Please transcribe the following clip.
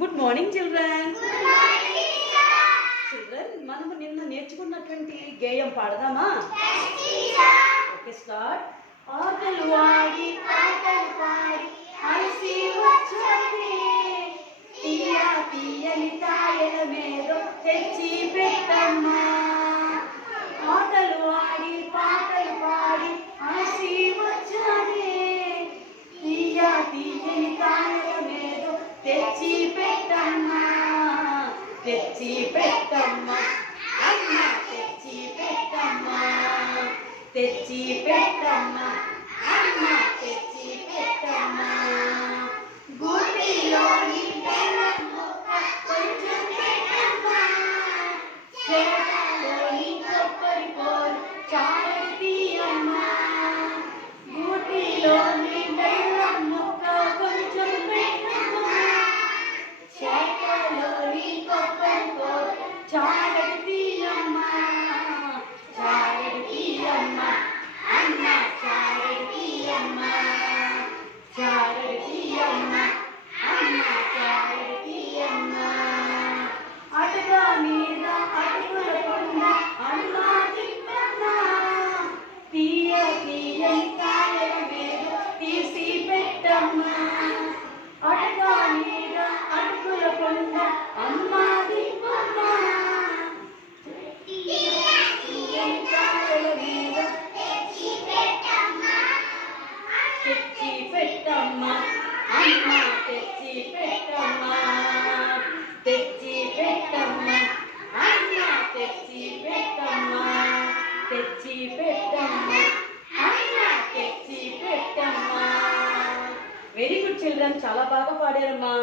Good morning children. Good morning teacher. Children, మనము నిన్న నేర్చుకున్నటువంటి గేయం పాడదామా? yes teacher. Okay, start. ఆటలు ఆడి పాటలు పాడి అలసి వచ్చండి, తీయ తీయని తాయల మీద తెచ్చి పెట్టమ్మా. ఆటలు ఆడి పాటలు పాడి అలసి వచ్చండి, తీయ తీయని తాయల మీద తెచ్చి పెట్టమ్మా. తెచ్చి పెట్టమ్మా అమ్మ, తెచ్చి పెట్టమ్మా. తెచ్చి పెట్టమ్మా అమ్మ, తెచ్చి పెట్టమ్మా. గుడిలోని బెల్లం ముక్క కొంచెం పెట్టమ్మా. చేపలోని కొబ్బరి పోరు చారు తీయమ్మా. గుడిలోని బెల్లం ముక్క కొంచెం పెట్టమ్మా. చేపలోని కొబ్బరి పోరు చారు తీయమ్మా. చారు తీయమ్మా అమ్మ, చారు తీయమ్మా. చారు తీయమ్మా అమ్మ, చారు తీయమ్మా. అటుక మీద అటుకుల కొండ అమ్మ తిప్పమ్మా. తీయ తీయని కాయల మీద తీసి పెట్టమ్మా. అటుక మీద అటుకుల కొండ అమ్మ తిప్పమ్మా. తీయని కాయల మీద తెచ్చి పెట్టమ్మా అమ్మ, తెచ్చి పెట్టమ్మా. తెచ్చి పెట్టమ్మా అమ్మ, తెచ్చి పెట్టమ్మా. తెచ్చి పెట్టమ్మా అమ్మ, తెచ్చి పెట్టమ్మా. వెరీ గుడ్ చిల్డ్రన్, చాలా బాగా పాడారమ్మా.